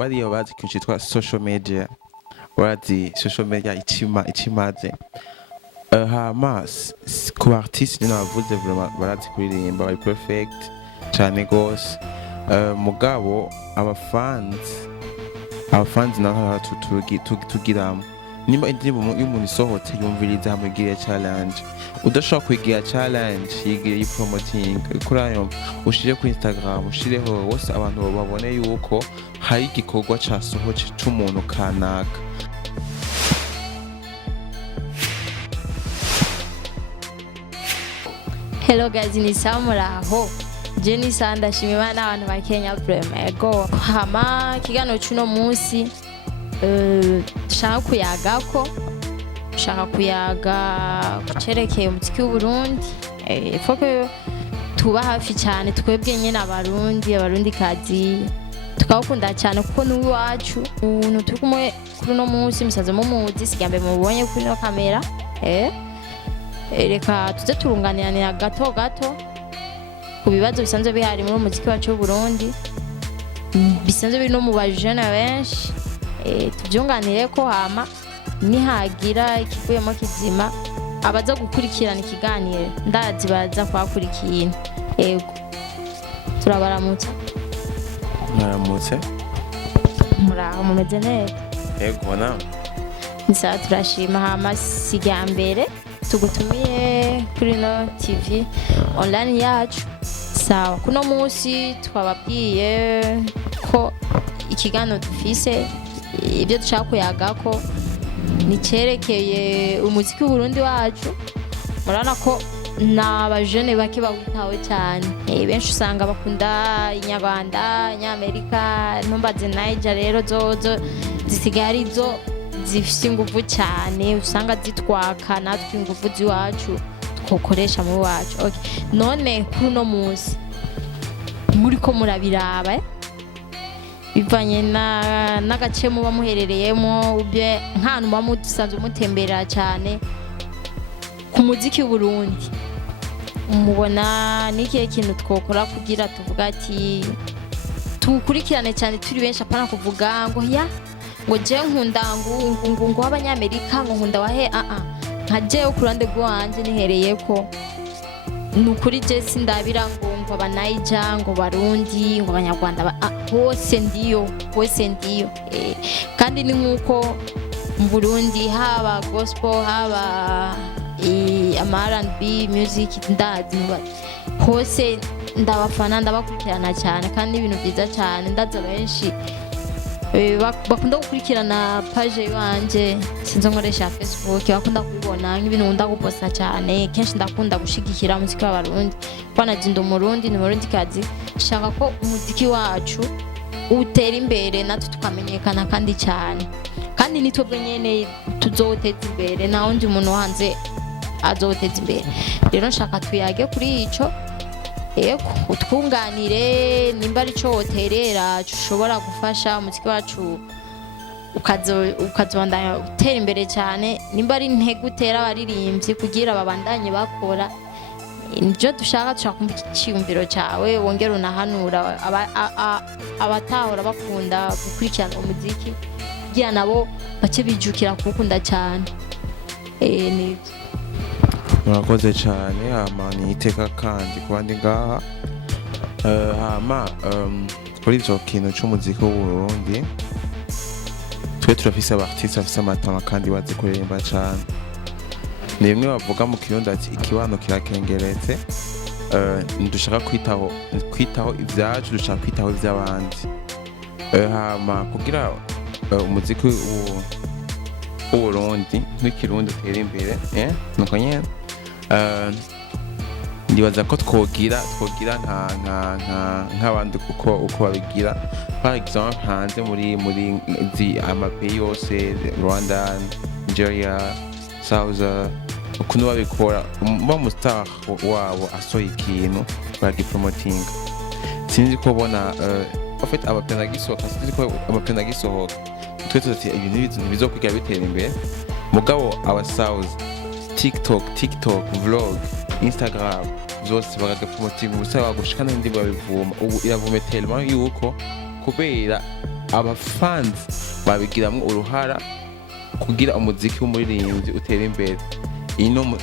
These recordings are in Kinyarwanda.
bariya bazi ikintu cyitwa social media, bazi social media ikimaze. Hama ku artiste nyine bavuze barazi kuririmba, bari perfect cyane gose. Mugabo abafanzi naho tugiramo nimba indirimbo y'umuntu isohotse yumviriza hamugiriye challenge, udashobora kwigira challenge yigira promoting kuri ayo ushire ku Instagram, ushireho wose abantu babone yuko hari igikorwa casohoce c'umuntu kanaka. Hello guys, ni Samuraho. Jenny Sanda shimima n'abantu ba Kenya Prime ego. Hama kigano cuno munsi dushaka kuyaga kucerekeye umuziki w'Uburundi. Foko tuba hafi cyane twebwe nyene abarundi kazi tukawukunda cyane kuko ni wacu. Umuntu turi kumwe kuri no munsi musaze mu muzi sigambe mubonye kuri no kamera. Reka tuze turunganira gato ku bibazo bisanzwe bihari muri umuziki wacu w'Uburundi, bisanzwe biri no mu bajene benshi. Tubyunganire ko hama nihagira ikivuyemo kizima abaza gukurikirana ikiganiro ndazi baza kwakurikirana. Ego turabaramutse. Mwaramutse. Muraho mumeze neza? Ego na nsa turashima. Hama Imbere tugutumiye kuri no TV online yacu. Sawa, kuno munsi twababwiye ko ikigano dufise ibyo dushaka kuyagako ni cerekeye umuziki w'Uburundi wacu. Murana ko n'abajene bake bawitaho cyane. Benshi usanga bakunda inyarwanda, inyamerika, ntumbaze Niger, rero zozo zisigari zo zifise ingufu cyane, usanga zitwaka natwe ingufu ziwacu twokoresha mu wacu. Okay, none kuno munsi muri ko murabiraba bivanye n'agace muba muherereyemo, ubye nk'ahantu muba musanzwe mutembera cyane ku muziki w'Uburundi, mubona n'ikihe kintu twokora kugira tuvuga ati tukurikirane cyane turi benshi, apana kuvuga ngo ngo je nkunda ngo abanyamerika ngo nkunda wahe nkajeyo kurande rwanje nihereye ko nukuri je sindabira ngo aba Niger ngo Barundi ngo abanyarwanda hose ndiyo kandi ni nkuko mu Burundi haba gospel haba R&B music ndazi hose ndabafana ndabakurikirana cyane kandi ibintu byiza cyane. Ndaza benshi bakunda gukurikirana page yanje sinzo nkoresha Facebook, bakunda kubibona nk'ibintu nkunda guposta cyane. Kenshi ndakunda gushigikira umuziki w'Abarundi kwana jindo Murundi ni Murundi kazi, shaka ko umuziki wacu utera imbere natwe tukamenyekana kandi cyane, kandi nitwe nyene tuzoteza imbere na undi umuntu hanze azoteza imbere. Rero nshaka tuyage kuri ico utwunganire nimba ari cyo woterera ushobora gufasha umuziki wacu ukazobandanya utera imbere cyane. Nimba ari intege utera abaririmbyi kugira babandanye bakora nibyo dushaka kumva icyiyumviro cyawe, wongera unahanura abatahora bakunda gukurikirana umuziki kugira nabo bace bijukira kuwukunda cyane. Nibyo murakoze cyane. Hama niteka kandi kubandi ngaha. Hama kuri icyo kintu cy'umuziki w'Uburundi twe turafise abartiste bafise amatama kandi bazi kuririmba cyane. Ni bimwe bavuga mu Kirundi ati ikibano kirakengeretse. Dushaka kwitaho ibyacu, dushaka kwitaho iby'abandi. Hama kugira umuziki w'Uburundi n'Ikirundi utera imbere nuko nyene ndibaza ko twogira nk'abandi uko babigira. Par exemple hanze muri amapeyi yose, Rwanda, Nigeria, South, ukuntu babikora ba mustar wabo asohoye ikintu baragipromotinga. Sinzi ko bona en fait abapenda gisohoka twe tuzi ibintu bizokwiga bitera imbere. Mugabo aba South TikTok, vlog, Instagram zose bagapromotinga ubusa bagushika n'indi babivuma. Ubu iravume tellement yuko kubera abafans babigiramwo uruhara kugira umuziki w'umuririmbyi utera imbere. Ino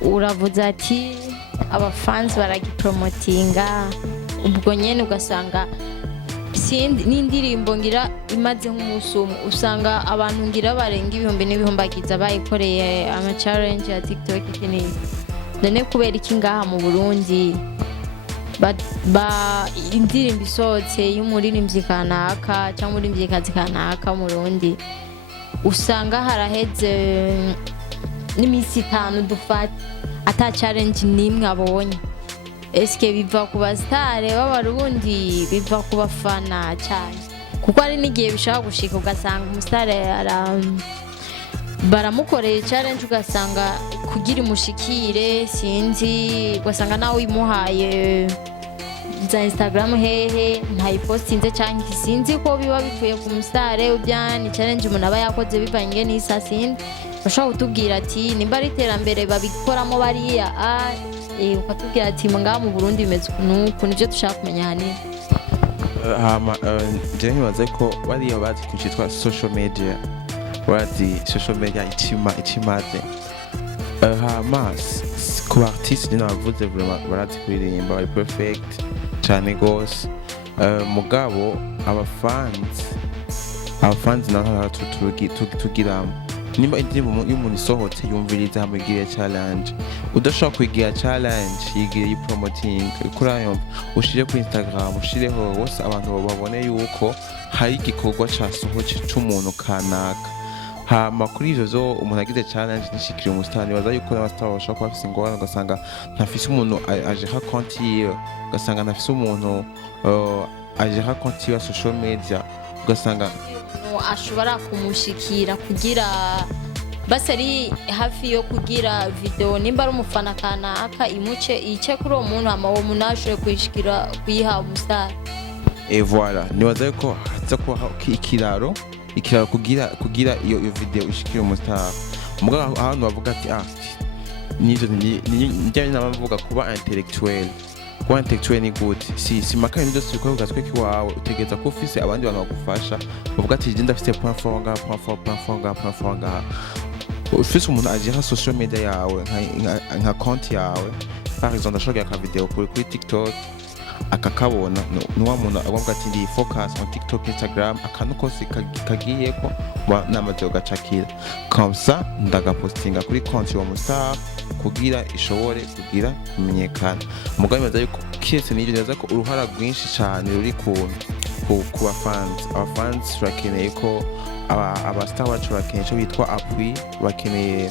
uravuze ati abafans baragipromotinga, ubwo nyene ugasanga n'indirimbo ngira imaze nk'umunsi umwe usanga abantu ngira barenga ibihumbi n'ibihumbagiza bayikoreye ama challenge ya TikTok kinini. None kubera iki ngaha mu Burundi indirimbo isohotse y'umuririmbyi kanaka cyangwa umuririmbyikazi kanaka mu Burundi usanga haraheze n'iminsi 5 dufata ata challenge nimwe abonye? Eske biva ku bastare b'abarundi, biva ku bafana cyane? Kuko ari n'igihe bishaka gushika ugasanga umustare baramukoreye challenge ugasanga kugira umushikire sinzi, ugasanga nawe uyimuhaye za Instagram hehe ntayipostinze cyangwa sinzi ko biba bivuye ku mustare ubyani challenge umuntu aba yakoze bivanye n'isa sinzi. Bashaka kutubwira ati nimba ari iterambere babikoramo bariya ukatubwira ati ngaha mu Burundi bimeze ukuntu nivyo dushaka kumenya hanini. Je ntibaze ko bariya bazi ikintu cyitwa social media, bazi social media ikimaze. Ku artiste nyine bavuze barazi kuririmba bari perfect cyane gose, mugabo abafans naho tugiramo nimba indirimbo y'umuntu isohotse yumviriza hamugiriye challenge, udashaka kuyigira challenge yigira promoting kurayomba ushire ku Instagram ushireho wose abantu babone yuko hari igikorwa casohoce c'umuntu kanaka. Hama kuri ivyo zo umuntu agize challenge nishikira umustani baza yuko n'abastar bashaka kuba bafise ingorane ugasanga ntafise umuntu ajeha konti yiwe, ugasanga ntafise umuntu ajeha konti yiwe social media, ugasanga ashobora kumushikira kugira basari hafi yo kugira video nimba ari umufana kanaka ice kuri uwo muntu hama uwo muntu ashobore kuyishikira kuyiha umustar. Voilà, nibaza yuko haza kubaho ikiraro kugira iyo video ishikira umustar. Mugabo ahantu bavuga ati nivyo njye nabavuga kuba intellectuel. Kuba intellectuel ni gute? Si makanya nivyo siko gatwe kiwawe utegeza ko ufise abandi bantu bagufasha bavuga ati je ndafise point fort. Ufise umuntu agira social media yawe nka konti yawe, par exemple ndashobora ka video kuri TikTok akakabona nuwa muntu avuga ati ndi focus on TikTok, Instagram, akantu kose kagiyeko namaze gacakira comme ça ndagapostinga kuri konti wa mustar kugira ishobore kugira kumenyekana. Mugabo baza yuko kese n'ibyo neza ko uruhara rwinshi cyane ruri ku bafans. Abafans bakeneye ko abastar bacu bakeneye cyo bitwa appui, bakeneye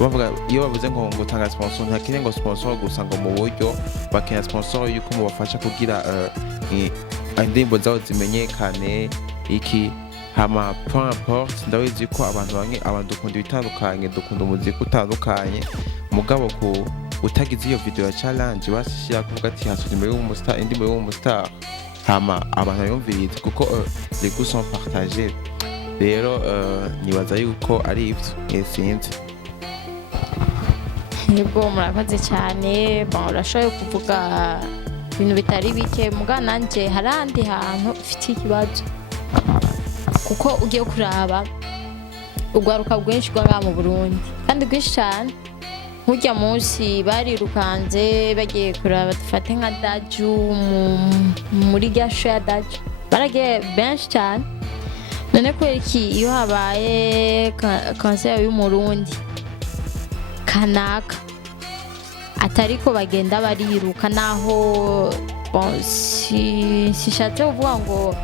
bavuga iyo bavuze ngo tanga sponsor ntakeneye ngo sponsor gusa ngo mu buryo, bakeneye sponsor yuko mubafasha kugira indirimbo zabo zimenyekane iki. Hama point importe ndabizi ko abantu dukunda ibitandukanye, dukunda umuziki utandukanye, mugabo utagize iyo video ya challenge bashyira kuvuga ati hasuye indirimbo y'umustar hama abantu yumviriza kuko les goûts sont partagés. Rero nibaza yuko ari ivyo sinzi. Yego murakoze cyane, urashoboye kuvuga ibintu bitari bike, muga nanje harandi hantu ufite ikibazo kuko ugiye kuraba ugwaruka rwinshi rwa mu Burundi kandi rwinshi cyane. Nk'urya munsi barirukanze bagiye kuraba dufate nka Daju muri gasho ya Daju baragiye benshi cyane. None kubera iki iyo habaye concert y'umurundi kanaka atariko bagenda bariruka naho sishatse kuvuga ngo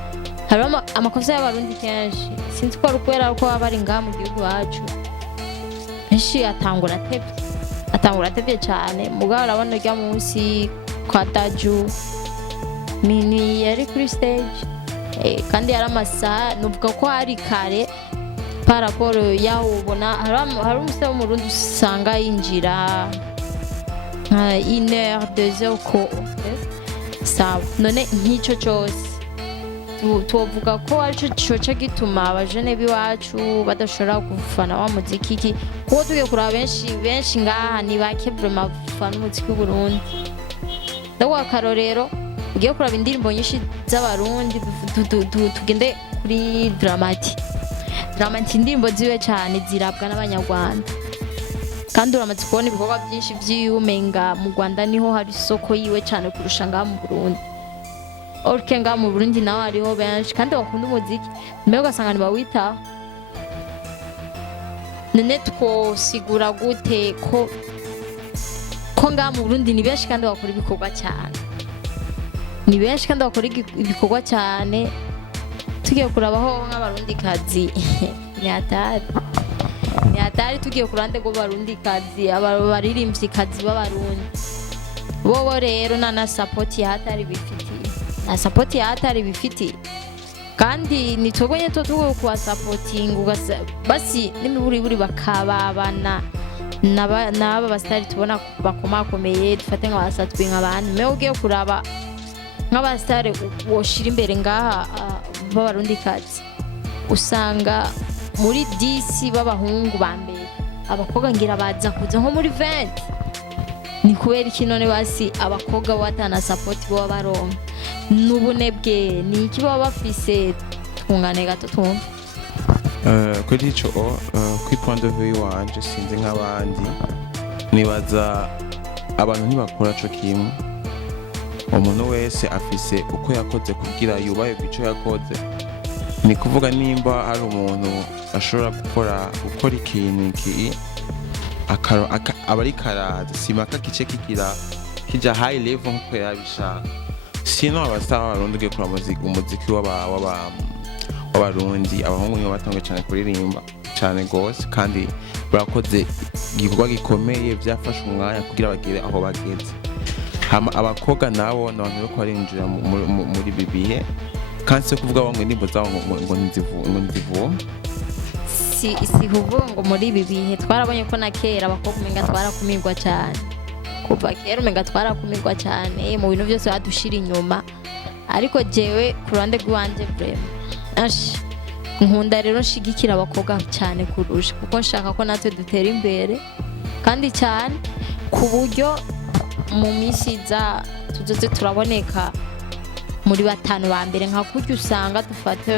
hari amakosa y'abarundi kenshi sinzi ko rukwera ko bari ngaha mu gihugu wacu benshi atangura tebye cyane. Mugabo urabona rya munsi kwa Daju mini yari kuri stage kandi yari amasaha nuvuga ko hari kare paraporo yaho ubona hari umusore w'umurundi usanga yinjira 1h 2h ko sawa. None nk'icyo cyose tuvuga ko aricyo coca gituma abajene biwacu badashobora gufana wa muziki iki kuko tugiye kuraba benshi ngaha ni bake vraiment bafana umuziki w'u Burundi. Ndavuga akarorero ugiye kuraba indirimbo nyinshi z'abarundi tugende kuri Dramati indirimbo ziwe cyane zirabwa n'abanyarwanda kandi uramaze kubona ibikorwa byinshi by'iyumenga mu Rwanda niho hari isoko yiwe cyane kurusha ngaha mu Burundi orke ngaha mu Burundi naho hariho benshi kandi bakunda umuziki mbere ugasanga ntibawitaho none twosigura gute ko ngaha mu Burundi ni benshi kandi bakora ibikorwa cyane ni benshi kandi bakora ibikorwa cyane tugiye kurabaho nk'abarundi kazi ni hatari tugiye kurande go barundi kazi abaririmbyi kazi b'abarundi bobo rero na support ya hatari bifitiye kandi nitobonye to tuwe kuwa supporting basi n'imiburi bakababana n'aba basitari tubona bakomakomeye dufate nk'abasatwi nk'abandi me ugiye kuraba nk'abasitari woshira imbere ngaha b'abarundi kazi usanga muri DC b'abahungu ba mbere abakobwa ngira baza kuza nko muri 20 ni kubera iki none basi abakobwa batana support bo baronka n'ubunebwe ni iki baba bafise twungane gato twumva kuri ico kuri point de vue wanje sinzi nk'abandi nibaza abantu ntibakora co kimwe umuntu wese afise uko yakoze kugira yubaye ico yakoze ni kuvuga nimba ari umuntu ashobora gukora ikintu iki abari karaza simaka kice kija high level nkuko yabishaka sino abasaba abarundi ugiye kura umuziki w'abarundi abahungu nibo batanguye cyane kuririmba cyane gose kandi barakoze igikorwa gikomeye byafashe umwanya kugira bagere aho bageze abakobwa nabo n'abantu bako barinjira muri bibihe kandi se kuvuga ngo indimbo zawo ngo nzivume si huvuga ngo muri ibi bihe twarabonye ko na kera abakobwa umenga twarakumirwa cyane kuva kera umenga twarakumirwa cyane mu bintu byose badushira inyuma ariko jewe ku ruhande rwanje nkunda rero nshigikira abakobwa cyane kurusha kuko nshaka ko natwe dutera imbere kandi cyane ku buryo mu minsi za tuzoze turaboneka muri batanu ba mbere nka kurya usanga dufate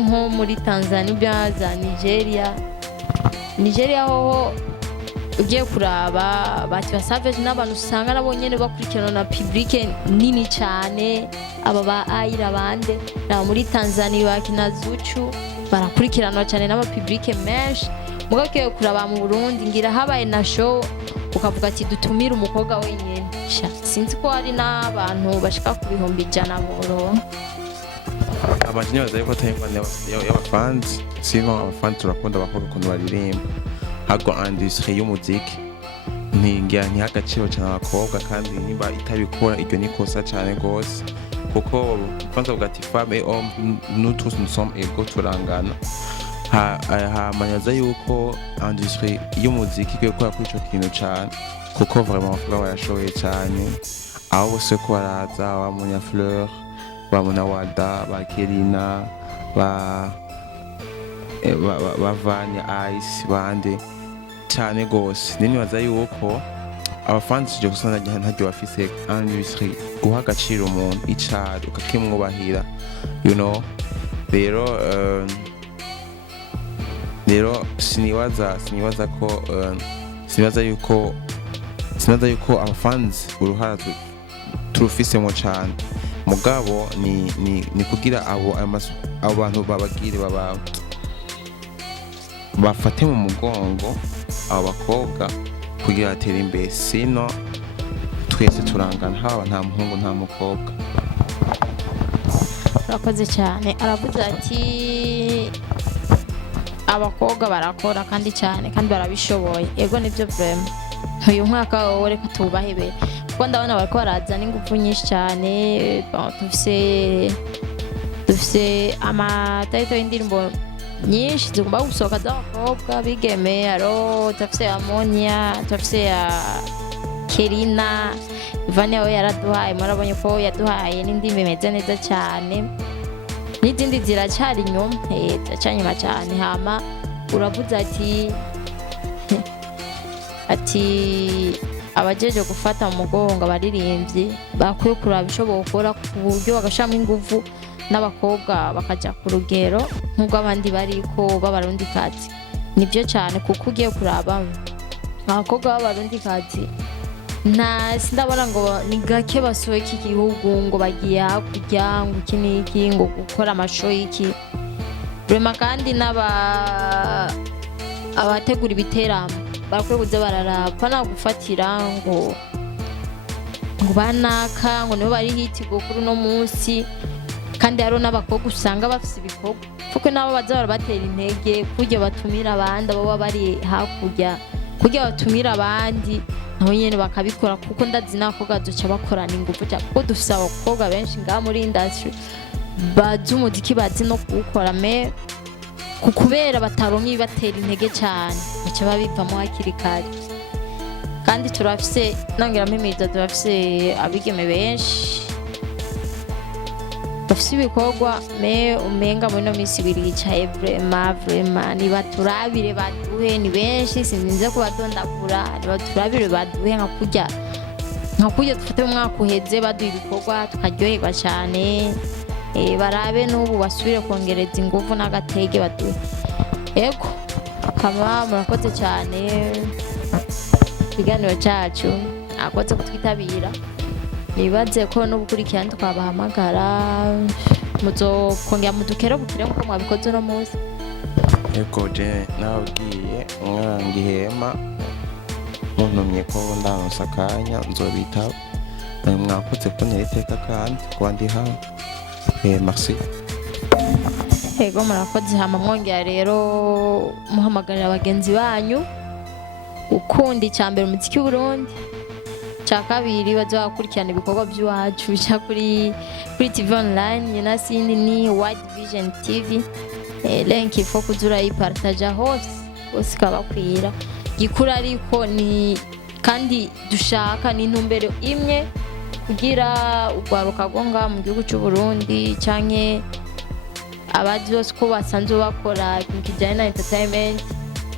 nko muri Tanzania za Nigeria ho ugiye kuraba bati basavage n'abantu usanga nabo nyene bakurikirana na public nini cyane aba ba Aira bande na muri Tanzania bakina Zuchu barakurikirana cyane n'aba public menshi mugakiye kuraba mu Burundi ngira habaye na show ukavuga ati dutumira umukobwa wenyene sinzi ko hari n'abantu bashika ku bihumbi 100 boro abantu nyabaza yuko atayimana y'abafans sino abafans turakunda abakobwa kuntu baririmba hago industry y'umuziki ntingira ntihagaciro cyane abakobwa kandi niba itabikora iryo nikosa cyane gose kuko kwanza ugati femme et homme nous tous nous sommes égaux turangana manyaza yuko industry y'umuziki igiye gukora kuri ico kintu cyane kuko vraiment abakobwa barashoboye cyane aho bose ko baraza wa Munyafleur ba Munawada ba Kerina ba Vanya Ice bande cyane gose nibaza yuko abafans je gusana ntacyo bafise industry guha agaciro umuntu icari ukakimwubahira you know rero sinibaza yuko abafans uruhara turufisemo cyane mugabo ni kugira abo bantu babagire bafate mu mugongo abo bakobwa kugira atere imbere sino twese turangana haba nta muhungu nta mukobwa urakoze cyane aravuze ati abakobwa barakora kandi cyane kandi barabishoboye yego nivyo vraiment uyu mwaka wowe reka tubahebe kuko ndabona bariko baraza n'ingufu nyinshi cyane dufise amataito y'indirimbo nyinshi zigomba gusohoka z'abakobwa bigeme aro tufise Amonia tufise ya Kerina Vanya we yaraduhaye murabonye ko yaduhaye n'indimi imeze neza cyane n'izindi ziracyari inyuma ziracyanyuma cyane hama uravuze ati abajeje gufata mu mugongo abaririmbyi bakwiye kuraba ico bokora ku buryo bagashamo inguvu n'abakobwa bakaja ku rugero nk'ubwo abandi bariko b'abarundikazi. Nibyo cyane kuko ugiye kuraba abakobwa b'abarundikazi sindabona ngo ni gake basohoye iki gihugu ngo bagiye hakurya ngo iki n'iki ngo gukora amasho y'iki vraiment, kandi abategura ibiteramo bakwiye kuza bararaba nta gufatira ngo banaka ngo nibo bari hiti go kuri uno munsi, kandi hariho n'abakobwa usanga bafise ibikorwa kuko nabo baza barabatera intege kujya batumira abandi baba bari hakurya, kujya batumira abandi nabo nyene bakabikora kuko ndazi n'abakobwa bazoca bakorana ingufu cyane kuko dufise abakobwa benshi ngaha muri industry bazi umuziki bazi no kuwukora me kubera bataronka ibibatera intege cyane baca babivamo hakiri kare. Kandi turafise nongera mpimiriza, turafise abigeme benshi bafise ibikorwa me umenga muri no misi ibiri yicaye vraiment nibaturabire baduhe, ni benshi sinzinze kubadondagura, nibaturabire baduhe nka kurya dufate mu mwaka uheze baduha ibikorwa tukaryoherwa cyane, barabe n'ubu basubire kongereza ingufu n'agatege baduhe. Yego kama murakoze cyane ikiganiro cyacu, akoze kutwitabira, nibaze ko n'ubukurikirana twabahamagara muzokongera mudukere bukire nkuko mwabikoze uno munsi. Yego je nababwiye mwangihema muntumye ko ndaronsa akanya nzobitaba, mwakoze kuntera iteka kandi kuba ndi hano. Merci. Yego murakoze, hama mwongera rero muhamagarira abagenzi banyu ukunda icyambere umuziki w'u Burundi, cya kabiri baza bakurikirana ibikorwa by'iwacu bica kuri TV online yenasindi ni World Vision TV. Link ifo kuzura ipartaja hose kabakwira gikura, ariko ni kandi dushaka ni intumbero imwe kugira ugwaruka gonga mu gihugu cy'u Burundi canke abazi bose ko basanzwe bakora ikijyanye na entertainment,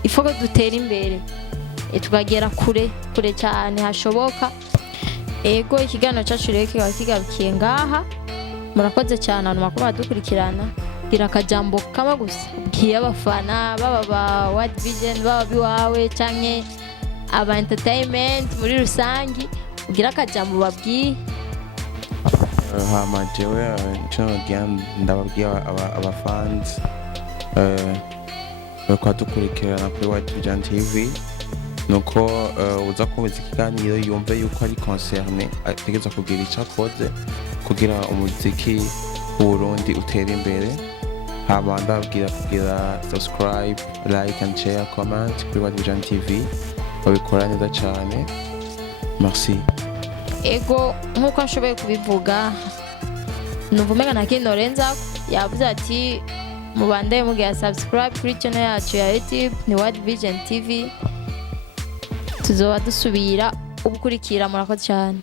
ifo ko dutera imbere tukagera kure cyane hashoboka. Ego ikiganiro cyacu rero kikaba kigarukiye ngaha, murakoze cyane abantu makuru badukurikirana, gira akajambo kama gusa bwiye abafana baba ba World Vision baba biwawe canke aba entertainment muri rusangi, ugira akajambo babwiye. Hama jewe ndababwiye abafans bakwa dukurikirana kuri World Vision TV, nuko uza kumva ikiganiro yumve yuko ari concerne ategeza kugira icyo akoze kugira umuziki w'u Burundi utera imbere. Hama ndababwira kugira subscribe, like and share, comment kuri World Vision TV, babikora neza cyane. Merci. Ego nkuko nshoboye kubivuga nuvumenga nta kintu norenza, yavuze ati mubande mugira subscribe kuri channel yacu ya YouTube ni World Vision TV, tuzoba dusubira ubukurikira. Murakoze cyane.